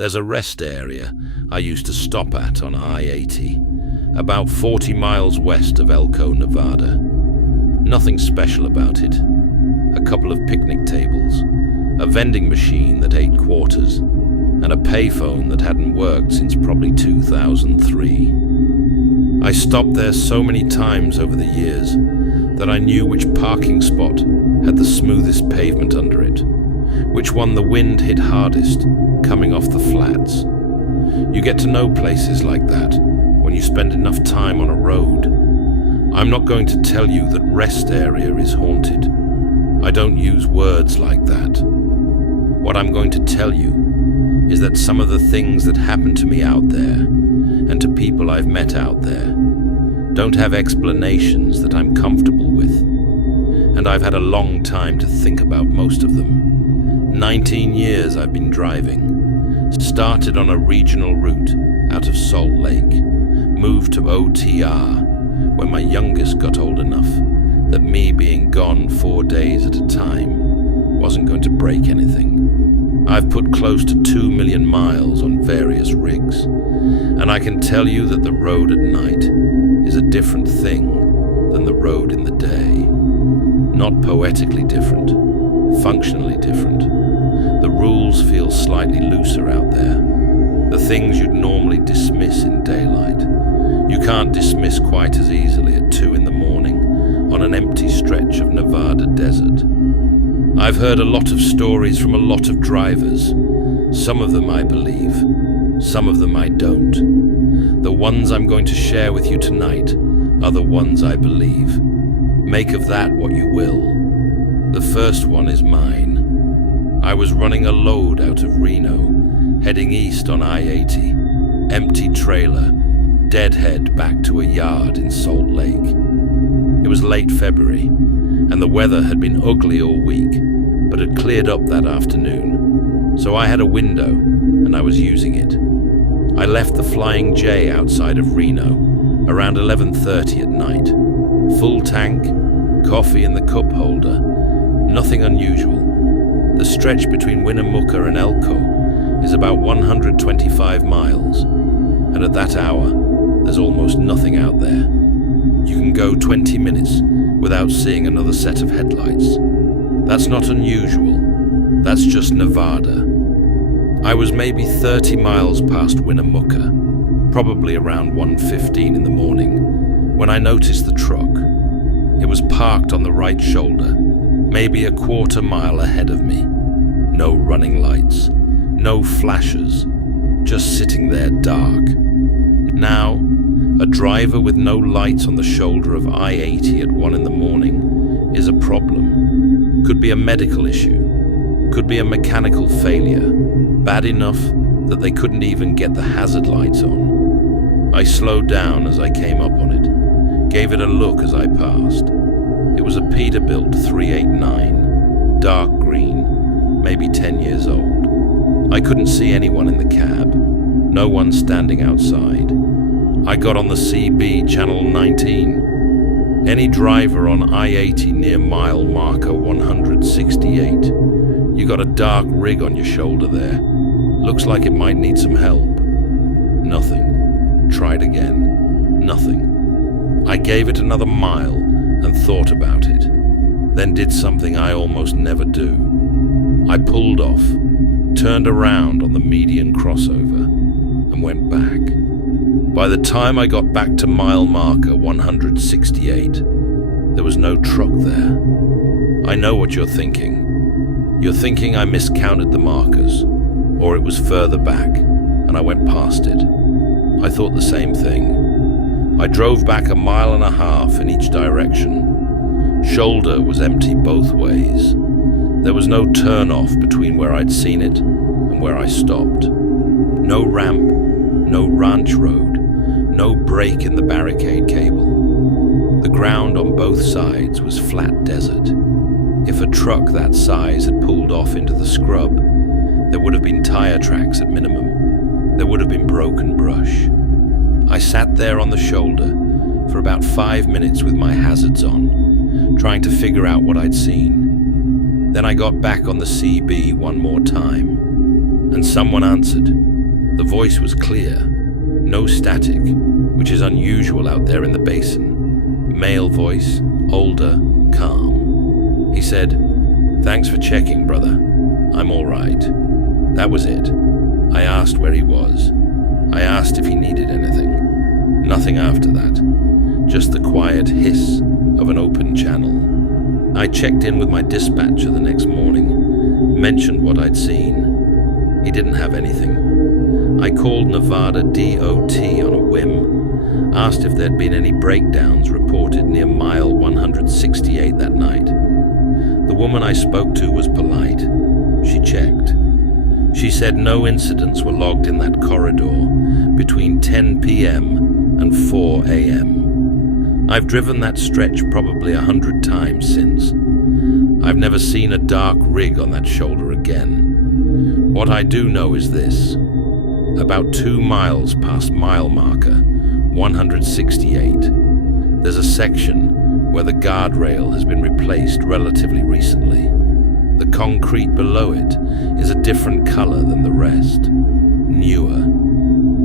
There's a rest area I used to stop at on I-80, about 40 miles west of Elko, Nevada. Nothing special about it. A couple of picnic tables, a vending machine that ate quarters, and a payphone that hadn't worked since probably 2003. I stopped there so many times over the years that I knew which parking spot had the smoothest pavement under it, which one the wind hit hardest coming off the flats. You get to know places like that when you spend enough time on a road. I'm not going to tell you that rest area is haunted. I don't use words like that. What I'm going to tell you is that some of the things that happen to me out there, and to people I've met out there, don't have explanations that I'm comfortable with. And I've had a long time to think about most of them. 19 years I've been driving. Started on a regional route out of Salt Lake. Moved to OTR when my youngest got old enough that me being gone 4 days at a time wasn't going to break anything. I've put close to 2 million miles on various rigs, and I can tell you that the road at night is a different thing than the road in the day. Not poetically different, functionally different. The rules feel slightly looser out there. The things you'd normally dismiss in daylight, you can't dismiss quite as easily at 2 in the morning on an empty stretch of Nevada desert. I've heard a lot of stories from a lot of drivers. Some of them I believe, some of them I don't. The ones I'm going to share with you tonight are the ones I believe. Make of that what you will. The first one is mine. I was running a load out of Reno, heading east on I-80, empty trailer, deadhead back to a yard in Salt Lake. It was late February, and the weather had been ugly all week, but had cleared up that afternoon, so I had a window, and I was using it. I left the Flying J outside of Reno around 11:30 at night. Full tank, coffee in the cup holder, nothing unusual. The stretch between Winnemucca and Elko is about 125 miles, and at that hour, there's almost nothing out there. You can go 20 minutes without seeing another set of headlights. That's not unusual. That's just Nevada. I was maybe 30 miles past Winnemucca, probably around 1:15 in the morning, when I noticed the truck. It was parked on the right shoulder, maybe a quarter mile ahead of me. No running lights, no flashers, just sitting there dark. Now, a driver with no lights on the shoulder of I-80 at 1 in the morning is a problem. Could be a medical issue, could be a mechanical failure, bad enough that they couldn't even get the hazard lights on. I slowed down as I came up on it, gave it a look as I passed. It was a Peterbilt 389, dark green, maybe 10 years old. I couldn't see anyone in the cab, no one standing outside. I got on the CB channel 19. Any driver on I-80 near mile marker 168. You got a dark rig on your shoulder there. Looks like it might need some help. Nothing. Tried again. Nothing. I gave it another mile and thought about it, then did something I almost never do. I pulled off, turned around on the median crossover, and went back. By the time I got back to mile marker 168, there was no truck there. I know what you're thinking. You're thinking I miscounted the markers, or it was further back, and I went past it. I thought the same thing. I drove back 1.5 miles in each direction. Shoulder was empty both ways. There was no turn-off between where I'd seen it and where I stopped. No ramp, no ranch road, no break in the barricade cable. The ground on both sides was flat desert. If a truck that size had pulled off into the scrub, there would have been tire tracks at minimum. There would have been broken brush. I sat there on the shoulder for about 5 minutes with my hazards on, trying to figure out what I'd seen. Then I got back on the CB one more time, and someone answered. The voice was clear, no static, which is unusual out there in the basin. Male voice, older, calm. He said, "Thanks for checking, brother. I'm all right." That was it. I asked where he was. I asked if he needed anything. Nothing after that. Just the quiet hiss of an open channel. I checked in with my dispatcher the next morning, mentioned what I'd seen. He didn't have anything. I called Nevada DOT on a whim, asked if there'd been any breakdowns reported near mile 168 that night. The woman I spoke to was polite. She checked. She said no incidents were logged in that corridor between 10 p.m. and 4 a.m. I've driven that stretch probably 100 times since. I've never seen a dark rig on that shoulder again. What I do know is this. About 2 miles past mile marker 168, there's a section where the guardrail has been replaced relatively recently. The concrete below it is a different color than the rest, newer.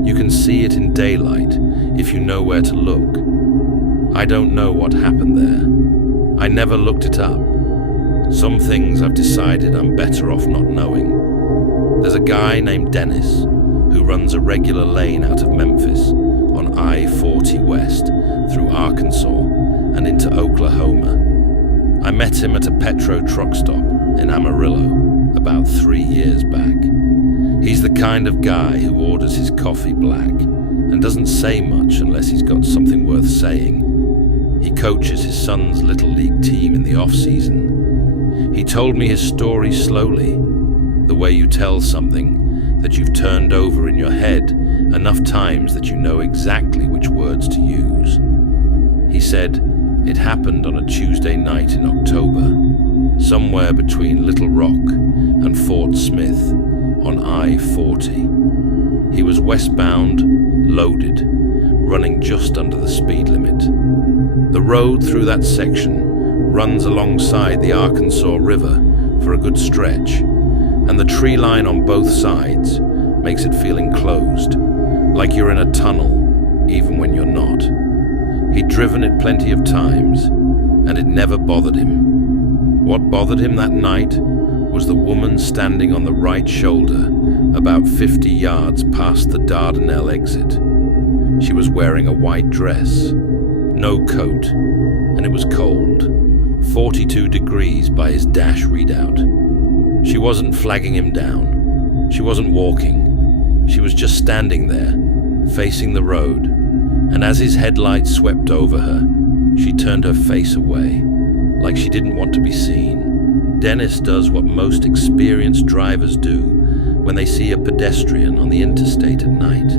You can see it in daylight if you know where to look. I don't know what happened there. I never looked it up. Some things I've decided I'm better off not knowing. There's a guy named Dennis who runs a regular lane out of Memphis on I-40 West through Arkansas and into Oklahoma. I met him at a Petro truck stop in Amarillo about 3 years back. He's the kind of guy who orders his coffee black and doesn't say much unless he's got something worth saying. He coaches his son's little league team in the off-season. He told me his story slowly, the way you tell something that you've turned over in your head enough times that you know exactly which words to use. He said it happened on a Tuesday night in October, somewhere between Little Rock and Fort Smith on I-40. He was westbound, loaded, running just under the speed limit. The road through that section runs alongside the Arkansas River for a good stretch, and the tree line on both sides makes it feel enclosed, like you're in a tunnel, even when you're not. He'd driven it plenty of times, and it never bothered him. What bothered him that night was the woman standing on the right shoulder about 50 yards past the Dardanelle exit. She was wearing a white dress, no coat, and it was cold, 42 degrees by his dash readout. She wasn't flagging him down. She wasn't walking. She was just standing there, facing the road, and as his headlights swept over her, she turned her face away, like she didn't want to be seen. Dennis does what most experienced drivers do when they see a pedestrian on the interstate at night.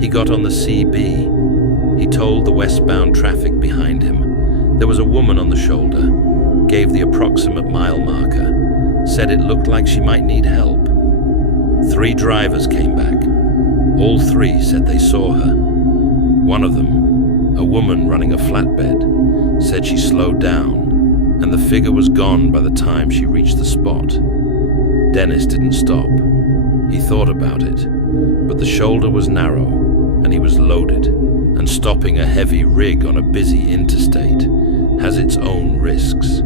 He got on the CB. He told the westbound traffic behind him there was a woman on the shoulder, gave the approximate mile marker, said it looked like she might need help. 3 drivers came back. All 3 said they saw her. One of them, a woman running a flatbed, said she slowed down, and the figure was gone by the time she reached the spot. Dennis didn't stop. He thought about it, but the shoulder was narrow, and he was loaded, and stopping a heavy rig on a busy interstate has its own risks.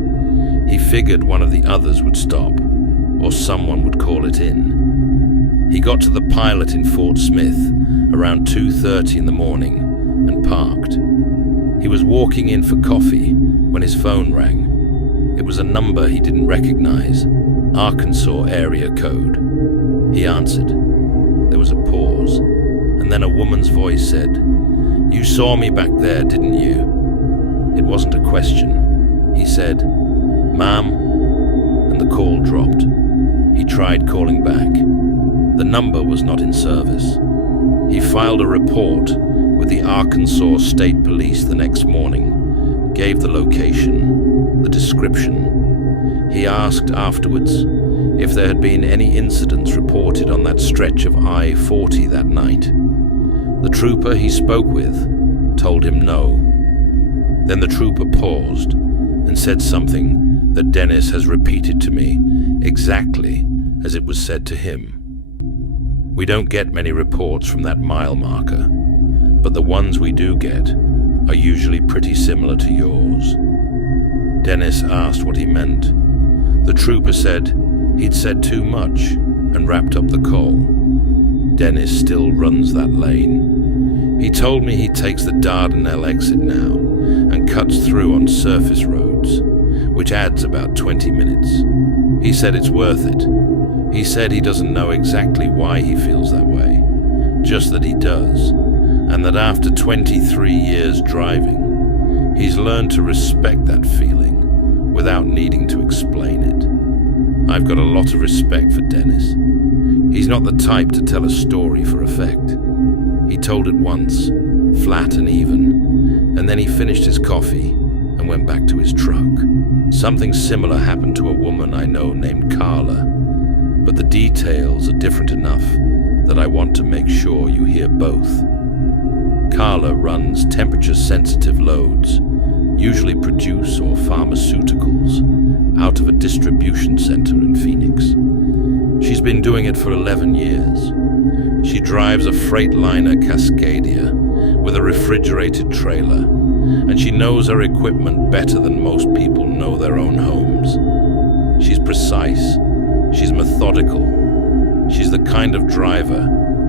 He figured one of the others would stop, or someone would call it in. He got to the pilot in Fort Smith around 2:30 in the morning and parked. He was walking in for coffee when his phone rang. It was a number he didn't recognize, Arkansas area code. He answered. There was a pause, and then a woman's voice said, "You saw me back there, didn't you?" It wasn't a question. He said, "Ma'am," and the call dropped. He tried calling back. The number was not in service. He filed a report with the Arkansas State Police the next morning, gave the location, the description. He asked afterwards if there had been any incidents reported on that stretch of I-40 that night. The trooper he spoke with told him no. Then the trooper paused and said something that Dennis has repeated to me exactly as it was said to him. We don't get many reports from that mile marker, but the ones we do get are usually pretty similar to yours. Dennis asked what he meant. The trooper said he'd said too much and wrapped up the call. Dennis still runs that lane. He told me he takes the Dardanelle exit now and cuts through on surface roads, which adds about 20 minutes. He said it's worth it. He said he doesn't know exactly why he feels that way, just that he does, and that after 23 years driving, he's learned to respect that feeling without needing to explain it. I've got a lot of respect for Dennis. He's not the type to tell a story for effect. He told it once, flat and even, and then he finished his coffee and went back to his truck. Something similar happened to a woman I know named Carla, but the details are different enough that I want to make sure you hear both. Carla runs temperature-sensitive loads, usually produce or pharmaceuticals, out of a distribution center in Phoenix. She's been doing it for 11 years. She drives a Freightliner Cascadia with a refrigerated trailer, and she knows her equipment better than most people know their own homes. She's precise. She's methodical. She's the kind of driver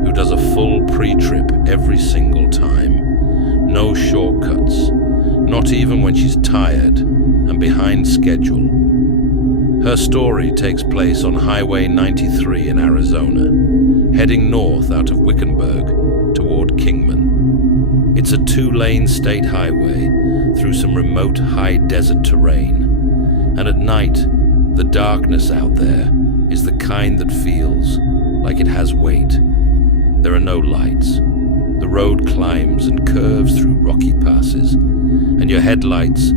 who does a full pre-trip every single time. No shortcuts, not even when she's tired and behind schedule. Her story takes place on Highway 93 in Arizona, heading north out of Wickenburg toward Kingman. It's a 2-lane state highway through some remote high desert terrain, and at night, the darkness out there is the kind that feels like it has weight. There are no lights. The road climbs and curves through rocky passes, and your headlights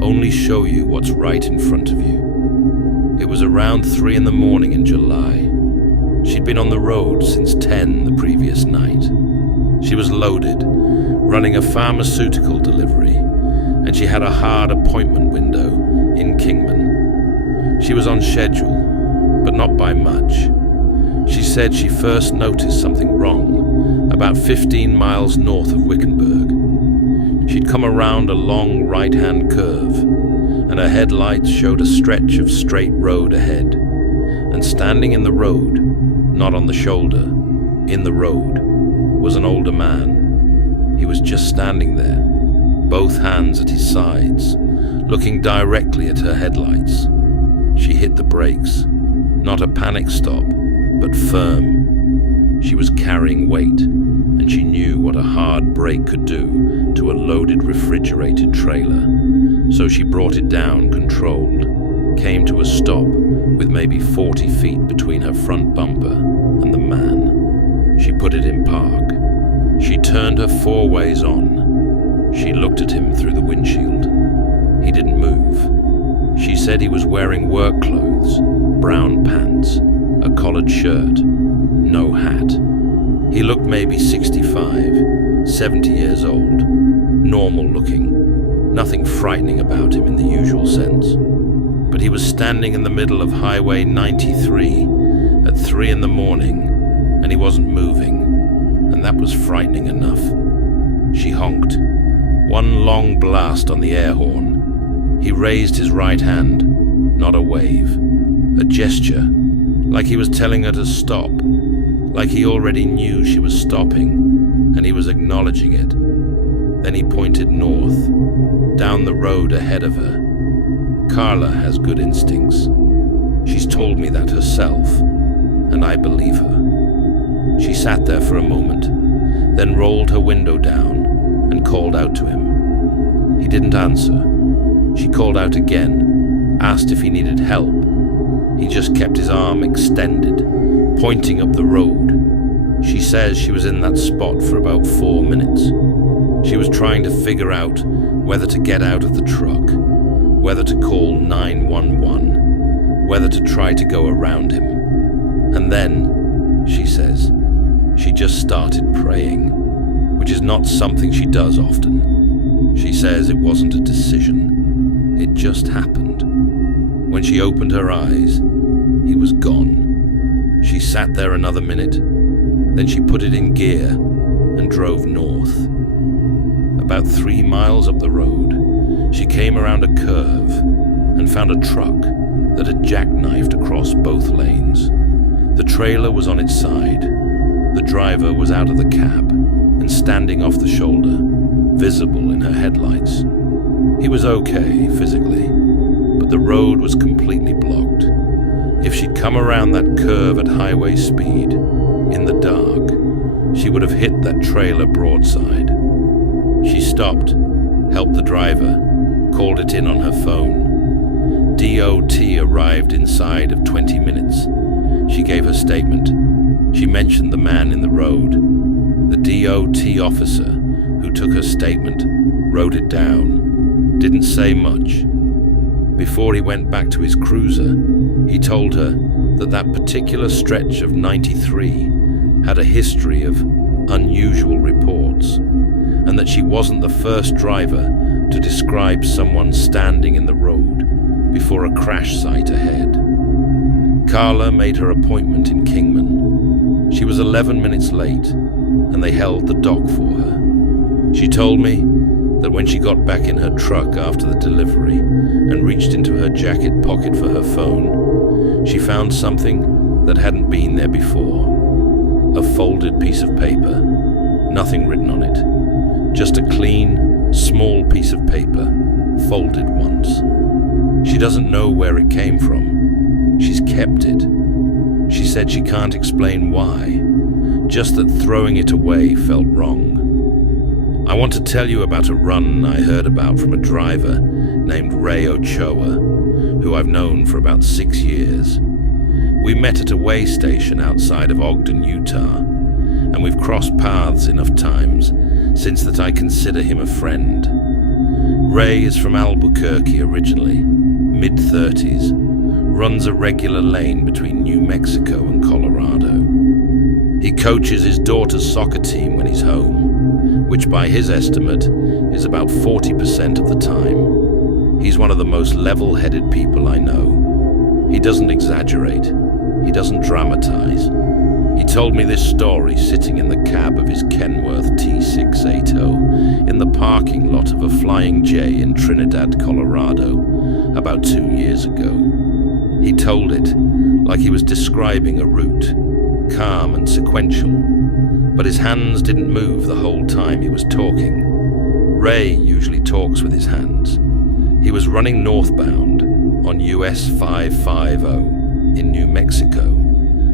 only show you what's right in front of you. It was around 3 in the morning in July. She'd been on the road since 10 the previous night. She was loaded, running a pharmaceutical delivery, and she had a hard appointment window in Kingman. She was on schedule, but not by much. She said she first noticed something wrong about 15 miles north of Wickenburg. She'd come around a long right-hand curve, and her headlights showed a stretch of straight road ahead. And standing in the road, not on the shoulder, in the road, was an older man. He was just standing there, both hands at his sides, looking directly at her headlights. She hit the brakes, not a panic stop, but firm. She was carrying weight, and she knew what a hard brake could do to a loaded refrigerated trailer. So she brought it down controlled, came to a stop with maybe 40 feet between her front bumper and the man. She put it in park. She turned her 4 ways on. She looked at him through the windshield. He didn't move. She said he was wearing work clothes, brown pants, a collared shirt, no hat. He looked maybe 65, 70 years old, normal looking. Nothing frightening about him in the usual sense. But he was standing in the middle of Highway 93 at 3 in the morning, and he wasn't moving, and that was frightening enough. She honked. One long blast on the air horn. He raised his right hand, not a wave, a gesture, like he was telling her to stop, like he already knew she was stopping, and he was acknowledging it. Then he pointed north, down the road ahead of her. Carla has good instincts. She's told me that herself, and I believe her. She sat there for a moment, then rolled her window down and called out to him. He didn't answer. She called out again, asked if he needed help. He just kept his arm extended, pointing up the road. She says she was in that spot for about 4 minutes. She was trying to figure out whether to get out of the truck, whether to call 911, whether to try to go around him. And then, she says, she just started praying, which is not something she does often. She says it wasn't a decision. It just happened. When she opened her eyes, he was gone. She sat there another minute, Then she put it in gear and drove north. About 3 miles up the road, she came around a curve and found a truck that had jackknifed across both lanes. The trailer was on its side. The driver was out of the cab and standing off the shoulder, visible in her headlights. He was okay physically, but the road was completely blocked. If she'd come around that curve at highway speed, in the dark, she would have hit that trailer broadside. She stopped, helped the driver, called it in on her phone. DOT arrived inside of 20 minutes. She gave her statement. She mentioned the man in the road. The DOT officer who took her statement wrote it down, didn't say much. Before he went back to his cruiser, he told her that that particular stretch of 93 had a history of unusual reports, and that she wasn't the first driver to describe someone standing in the road before a crash site ahead. Carla made her appointment in Kingman. She was 11 minutes late, and they held the dock for her. She told me that when she got back in her truck after the delivery and reached into her jacket pocket for her phone, she found something that hadn't been there before. A folded piece of paper, nothing written on it, just a clean, small piece of paper, folded once. She doesn't know where it came from. She's kept it. She said she can't explain why, just that throwing it away felt wrong. I want to tell you about a run I heard about from a driver named Ray Ochoa, who I've known for about 6 years. We met at a way station outside of Ogden, Utah, and we've crossed paths enough times since that I consider him a friend. Ray is from Albuquerque originally, mid-30s, runs a regular lane between New Mexico and Colorado. He coaches his daughter's soccer team when he's home, which by his estimate is about 40% of the time. He's one of the most level-headed people I know. He doesn't exaggerate. He doesn't dramatize. He told me this story sitting in the cab of his Kenworth T680 in the parking lot of a Flying J in Trinidad, Colorado, about 2 years ago. He told it like he was describing a route, calm and sequential, but his hands didn't move the whole time he was talking. Ray usually talks with his hands. He was running northbound on US 550 in New Mexico,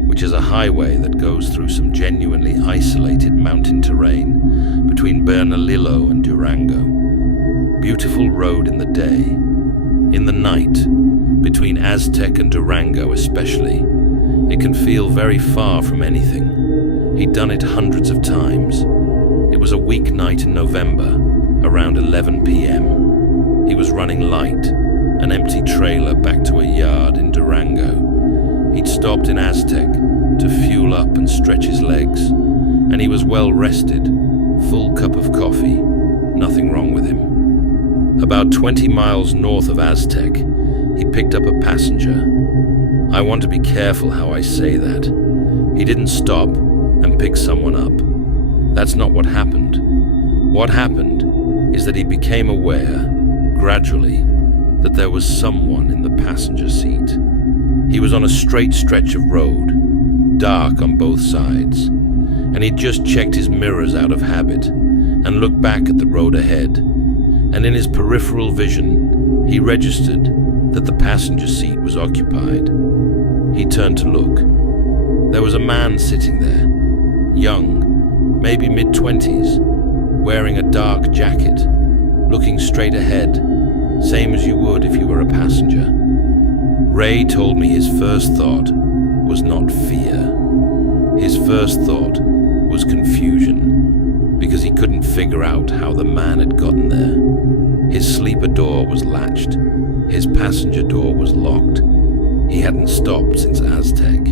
which is a highway that goes through some genuinely isolated mountain terrain between Bernalillo and Durango. Beautiful road in the day. In the night, between Aztec and Durango especially, it can feel very far from anything. He'd done it hundreds of times. It was a weeknight in November, around 11 p.m. He was running light, an empty trailer back to a yard in Durango. He'd stopped in Aztec to fuel up and stretch his legs, and he was well rested, full cup of coffee, nothing wrong with him. About 20 miles north of Aztec, he picked up a passenger. I want to be careful how I say that. He didn't stop and pick someone up. That's not what happened. What happened is that he became aware, gradually, that there was someone in the passenger seat. He was on a straight stretch of road, dark on both sides, and he'd just checked his mirrors out of habit and looked back at the road ahead, and in his peripheral vision, he registered that the passenger seat was occupied. He turned to look. There was a man sitting there, young, maybe mid-20s, wearing a dark jacket, looking straight ahead, same as you would if you were a passenger. Ray told me his first thought was not fear. His first thought was confusion, because he couldn't figure out how the man had gotten there. His sleeper door was latched. His passenger door was locked. He hadn't stopped since Aztec.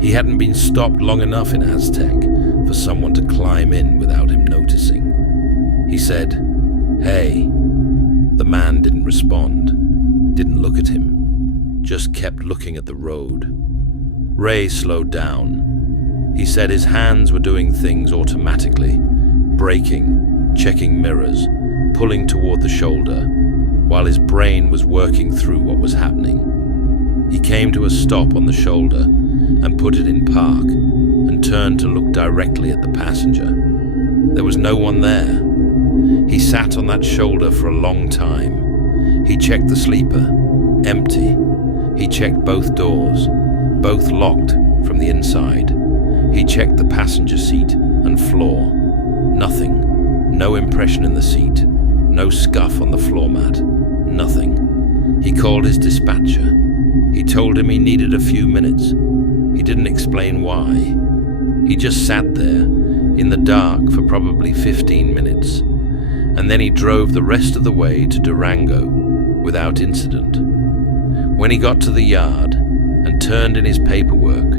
He hadn't been stopped long enough in Aztec for someone to climb in without him noticing. He said, "Hey." The man didn't respond, didn't look at him, just kept looking at the road. Ray slowed down. He said his hands were doing things automatically, braking, checking mirrors, pulling toward the shoulder, while his brain was working through what was happening. He came to a stop on the shoulder and put it in park and turned to look directly at the passenger. There was no one there. He sat on that shoulder for a long time. He checked the sleeper, empty. He checked both doors, both locked from the inside. He checked the passenger seat and floor. Nothing. No impression in the seat. No scuff on the floor mat. Nothing. He called his dispatcher. He told him he needed a few minutes. He didn't explain why. He just sat there in the dark for probably 15 minutes, and then he drove the rest of the way to Durango without incident. When he got to the yard and turned in his paperwork,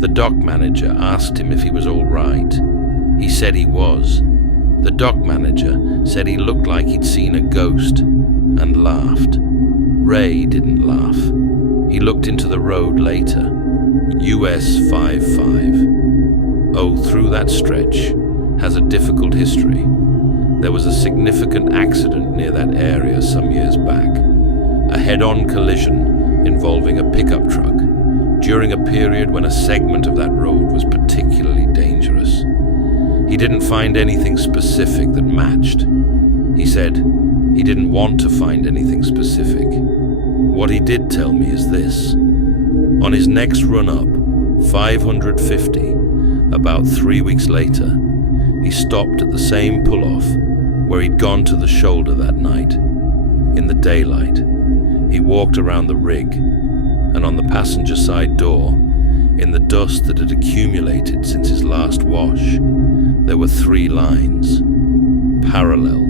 the dock manager asked him if he was all right. He said he was. The dock manager said he looked like he'd seen a ghost and laughed. Ray didn't laugh. He looked into the road later. US 55. Oh, through that stretch has a difficult history. There was a significant accident near that area some years back. A head-on collision involving a pickup truck during a period when a segment of that road was particularly dangerous. He didn't find anything specific that matched. He said he didn't want to find anything specific. What he did tell me is this. On his next run-up, 550, about 3 weeks later, he stopped at the same pull-off where he'd gone to the shoulder that night. In the daylight, he walked around the rig, and on the passenger side door, in the dust that had accumulated since his last wash, there were 3 lines, parallel,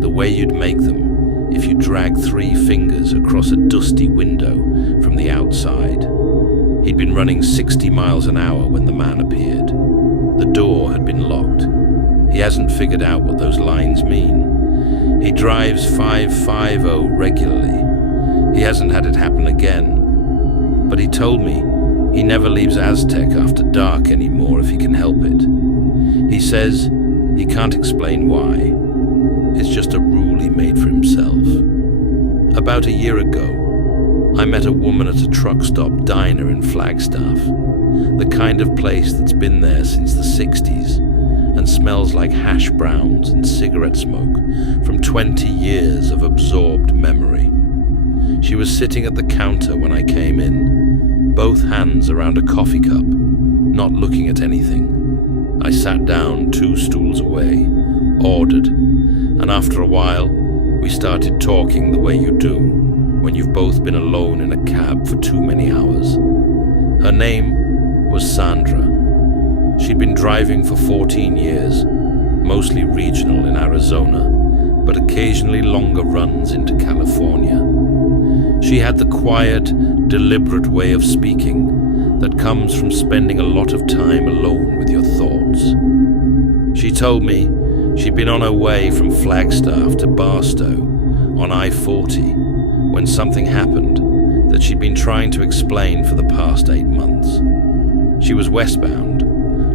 the way you'd make them if you drag 3 fingers across a dusty window from the outside. He'd been running 60 miles an hour when the man appeared. The door had been locked. He hasn't figured out what those lines mean. He drives 550 regularly. He hasn't had it happen again. But he told me he never leaves Aztec after dark anymore if he can help it. He says he can't explain why. It's just a rule he made for himself. About a year ago, I met a woman at a truck stop diner in Flagstaff, the kind of place that's been there since the 60s and smells like hash browns and cigarette smoke from 20 years of absorbed memory. She was sitting at the counter when I came in, both hands around a coffee cup, not looking at anything. I sat down 2 stools away, ordered, and after a while, we started talking the way you do when you've both been alone in a cab for too many hours. Her name was Sandra. She'd been driving for 14 years, mostly regional in Arizona, but occasionally longer runs into California. She had the quiet, deliberate way of speaking that comes from spending a lot of time alone with your thoughts. She told me she'd been on her way from Flagstaff to Barstow on I-40 when something happened that she'd been trying to explain for the past 8 months. She was westbound,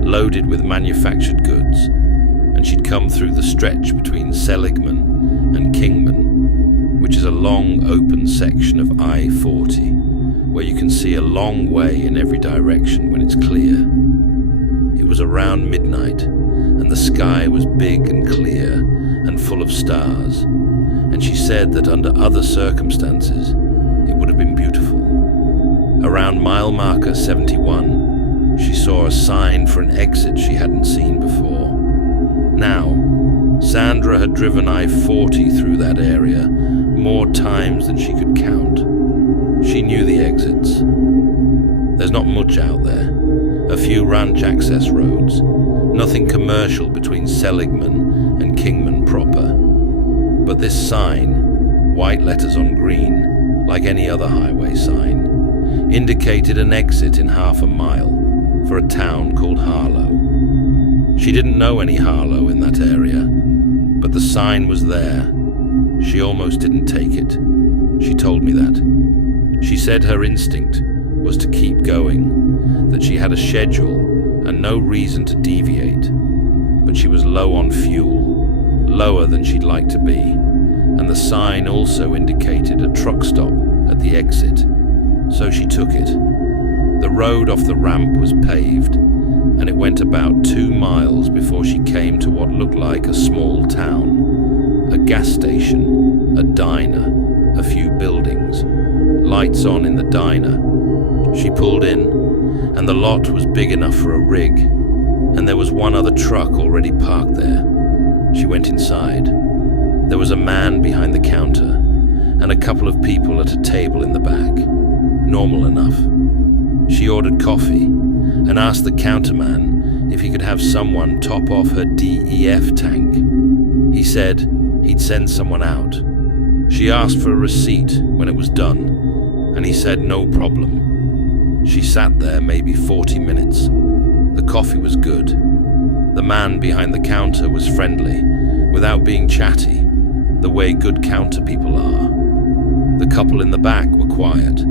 loaded with manufactured goods, and she'd come through the stretch between Seligman and Kingman, which is a long open section of I-40 where you can see a long way in every direction when it's clear. It was around midnight, and the sky was big and clear and full of stars, and she said that under other circumstances it would have been beautiful. Around mile marker 71, she saw a sign for an exit she hadn't seen before. Now, Sandra had driven I-40 through that area more times than she could count. She knew the exits. There's not much out there. A few ranch access roads. Nothing commercial between Seligman and Kingman proper. But this sign, white letters on green, like any other highway sign, indicated an exit in half a mile for a town called Harlow. She didn't know any Harlow in that area, but the sign was there. She almost didn't take it. She told me that. She said her instinct was to keep going, that she had a schedule and no reason to deviate. But she was low on fuel, lower than she'd like to be, and the sign also indicated a truck stop at the exit, so she took it. The road off the ramp was paved, and it went about 2 miles before she came to what looked like a small town. A gas station, a diner, a few buildings, lights on in the diner. She pulled in, and the lot was big enough for a rig, and there was one other truck already parked there. She went inside. There was a man behind the counter, and a couple of people at a table in the back. Normal enough. She ordered coffee, and asked the counterman if he could have someone top off her DEF tank. He said he'd send someone out. She asked for a receipt when it was done, and he said no problem. She sat there maybe 40 minutes. The coffee was good. The man behind the counter was friendly, without being chatty, the way good counter people are. The couple in the back were quiet.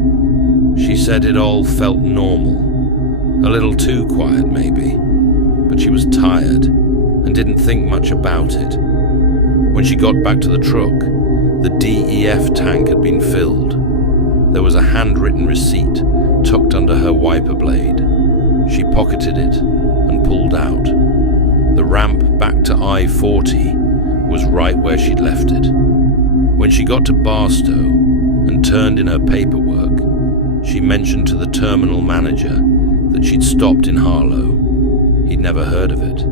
She said it all felt normal. A little too quiet, maybe, but she was tired and didn't think much about it. When she got back to the truck, the DEF tank had been filled. There was a handwritten receipt tucked under her wiper blade. She pocketed it and pulled out. The ramp back to I-40 was right where she'd left it. When she got to Barstow and turned in her paperwork, she mentioned to the terminal manager that she'd stopped in Harlow. He'd never heard of it.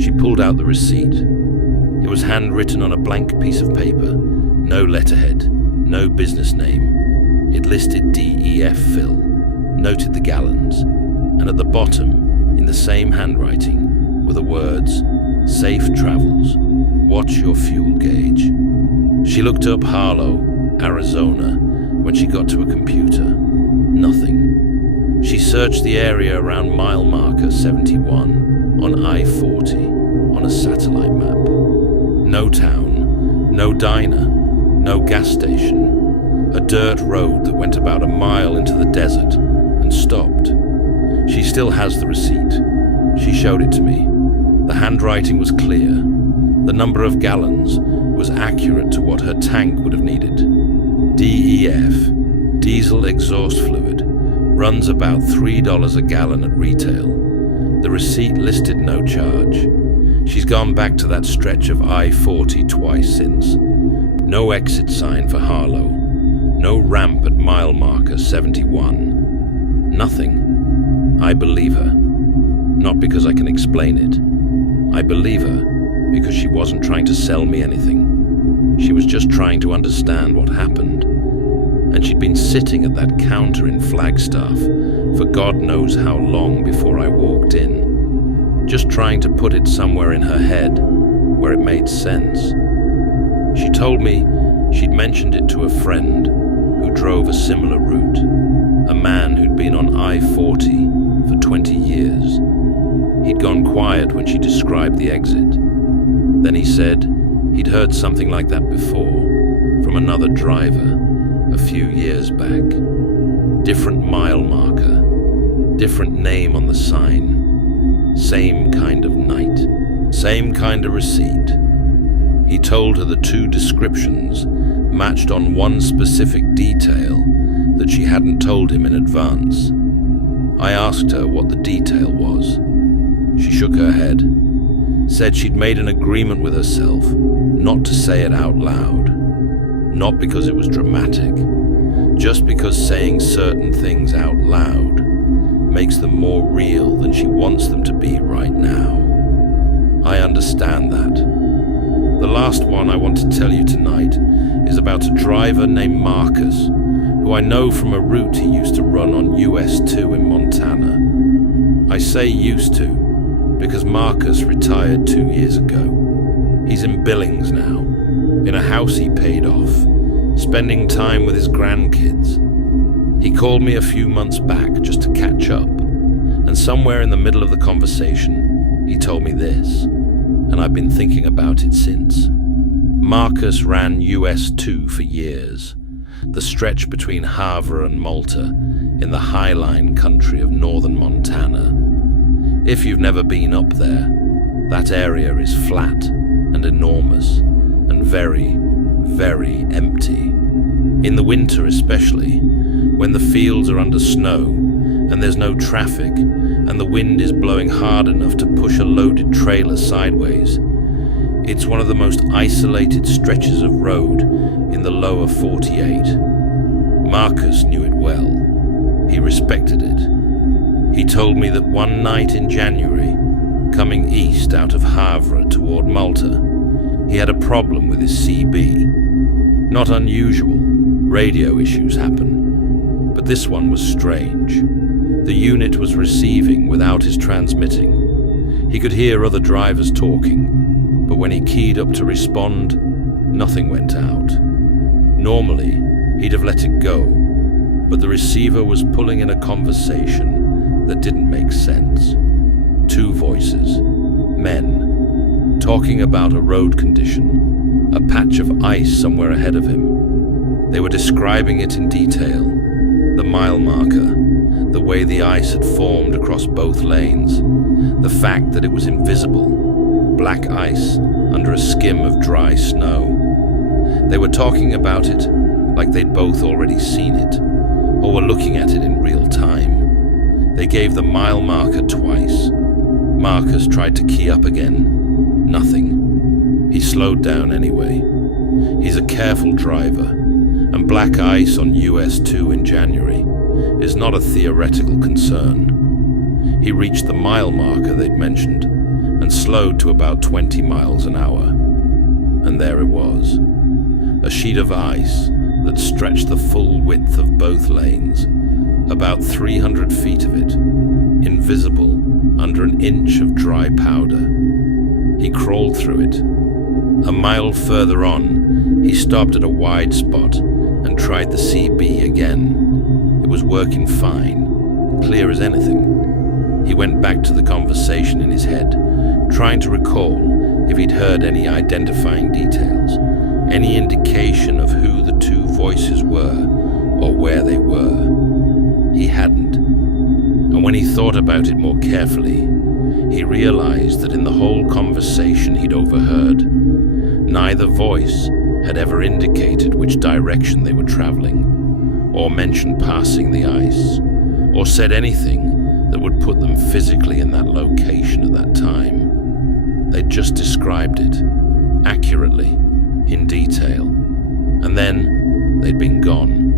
She pulled out the receipt. It was handwritten on a blank piece of paper, no letterhead, no business name. It listed DEF fill, noted the gallons, and at the bottom, in the same handwriting, were the words, "Safe travels, watch your fuel gauge." She looked up Harlow, Arizona, when she got to a computer. Nothing. She searched the area around mile marker 71 on I-40 on a satellite map. No town, no diner, no gas station, a dirt road that went about a mile into the desert and stopped. She still has the receipt. She showed it to me. The handwriting was clear. The number of gallons was accurate to what her tank would have needed. DEF, diesel exhaust fluid, runs about $3 a gallon at retail. The receipt listed no charge. She's gone back to that stretch of I-40 twice since. No exit sign for Harlow. No ramp at mile marker 71. Nothing. I believe her. Not because I can explain it. I believe her because she wasn't trying to sell me anything. She was just trying to understand what happened. And she'd been sitting at that counter in Flagstaff for God knows how long before I walked in, just trying to put it somewhere in her head where it made sense. She told me she'd mentioned it to a friend who drove a similar route, a man who'd been on I-40 for 20 years. He'd gone quiet when she described the exit. Then he said he'd heard something like that before from another driver a few years back. Different mile marker, different name on the sign, same kind of night, same kind of receipt. He told her the two descriptions matched on one specific detail that she hadn't told him in advance. I asked her what the detail was. She shook her head, said she'd made an agreement with herself not to say it out loud. Not because it was dramatic, just because saying certain things out loud makes them more real than she wants them to be right now. I understand that. The last one I want to tell you tonight is about a driver named Marcus, who I know from a route he used to run on US 2 in Montana. I say used to because Marcus retired 2 years ago. He's in Billings now, in a house he paid off, spending time with his grandkids. He called me a few months back just to catch up, and somewhere in the middle of the conversation, he told me this, and I've been thinking about it since. Marcus ran US 2 for years, the stretch between Havre and Malta in the highline country of northern Montana. If you've never been up there, that area is flat and enormous and very, very empty. In the winter especially, when the fields are under snow and there's no traffic and the wind is blowing hard enough to push a loaded trailer sideways, it's one of the most isolated stretches of road in the lower 48. Marcus knew it well. He respected it. He told me that one night in January, coming east out of Havre toward Malta, he had a problem with his CB. Not unusual, radio issues happen. But this one was strange. The unit was receiving without his transmitting. He could hear other drivers talking, but when he keyed up to respond, nothing went out. Normally, he'd have let it go, but the receiver was pulling in a conversation that didn't make sense. Two voices, men, talking about a road condition, a patch of ice somewhere ahead of him. They were describing it in detail, the mile marker, the way the ice had formed across both lanes, the fact that it was invisible, black ice under a skim of dry snow. They were talking about it like they'd both already seen it, or were looking at it in real time. They gave the mile marker twice. Marcus tried to key up again. Nothing. He slowed down anyway. He's a careful driver, and black ice on US 2 in January is not a theoretical concern. He reached the mile marker they'd mentioned and slowed to about 20 miles an hour. And there it was, a sheet of ice that stretched the full width of both lanes, about 300 feet of it, invisible under an inch of dry powder. He crawled through it. A mile further on, he stopped at a wide spot and tried the CB again. It was working fine, clear as anything. He went back to the conversation in his head, trying to recall if he'd heard any identifying details, any indication of who the two voices were or where they were. He hadn't. And when he thought about it more carefully, he realized that in the whole conversation he'd overheard, neither voice had ever indicated which direction they were traveling, or mentioned passing the ice, or said anything that would put them physically in that location at that time. They'd just described it, accurately, in detail, and then they'd been gone.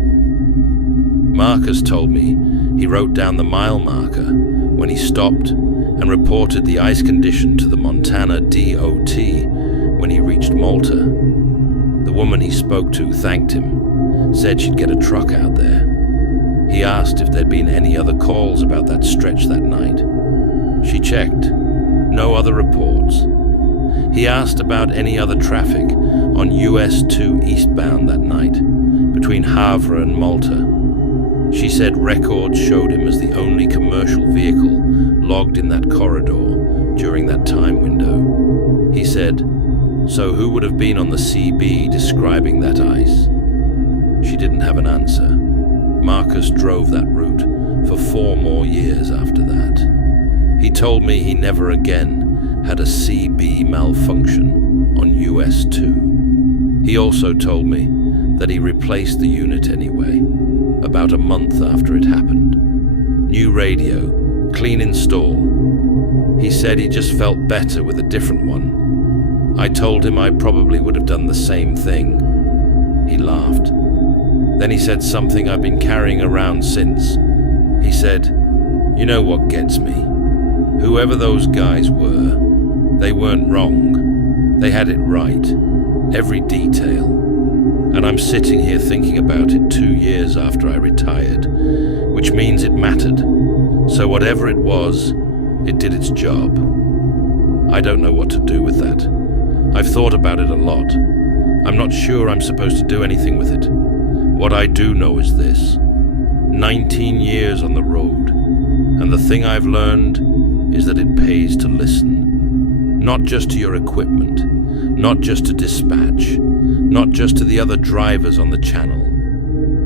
Marcus told me he wrote down the mile marker when he stopped and reported the ice condition to the Montana DOT when he reached Malta. The woman he spoke to thanked him, said she'd get a truck out there. He asked if there'd been any other calls about that stretch that night. She checked. No other reports. He asked about any other traffic on US 2 eastbound that night, between Havre and Malta. She said records showed him as the only commercial vehicle logged in that corridor during that time window. He said, so who would have been on the CB describing that ice? She didn't have an answer. Marcus drove that route for 4 more years after that. He told me he never again had a CB malfunction on US 2. He also told me that he replaced the unit anyway, about a month after it happened. New radio, clean install. He said he just felt better with a different one. I told him I probably would have done the same thing. He laughed. Then he said something I've been carrying around since. He said, you know what gets me? Whoever those guys were, they weren't wrong. They had it right. Every detail. And I'm sitting here thinking about it 2 years after I retired, which means it mattered. So whatever it was, it did its job. I don't know what to do with that. I've thought about it a lot. I'm not sure I'm supposed to do anything with it. What I do know is this: 19 years on the road, and the thing I've learned is that it pays to listen. Not just to your equipment, not just to dispatch, not just to the other drivers on the channel,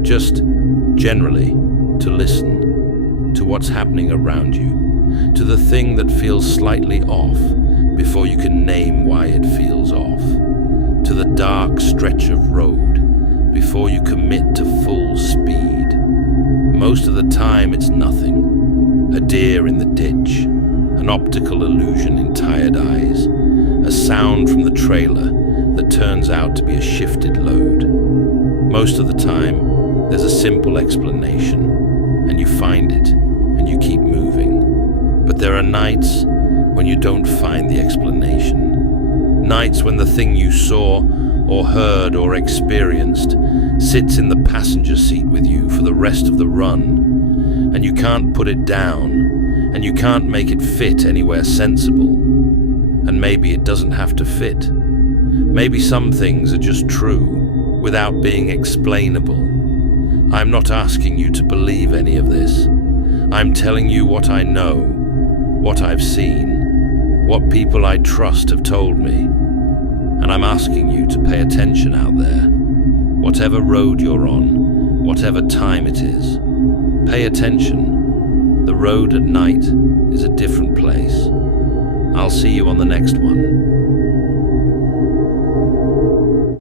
just generally to listen to what's happening around you to the thing that feels slightly off before you can name why it feels off, to the dark stretch of road before you commit to full speed. Most of the time it's nothing. A deer in the ditch, an optical illusion in tired eyes, a sound from the trailer that turns out to be a shifted load. Most of the time, there's a simple explanation, and you find it, and you keep moving. But there are nights when you don't find the explanation. Nights when the thing you saw, or heard, or experienced sits in the passenger seat with you for the rest of the run, and you can't put it down, and you can't make it fit anywhere sensible. And maybe it doesn't have to fit. Maybe some things are just true without being explainable. I'm not asking you to believe any of this. I'm telling you what I know, what I've seen, what people I trust have told me. And I'm asking you to pay attention out there. Whatever road you're on, whatever time it is, pay attention. The road at night is a different place. I'll see you on the next one.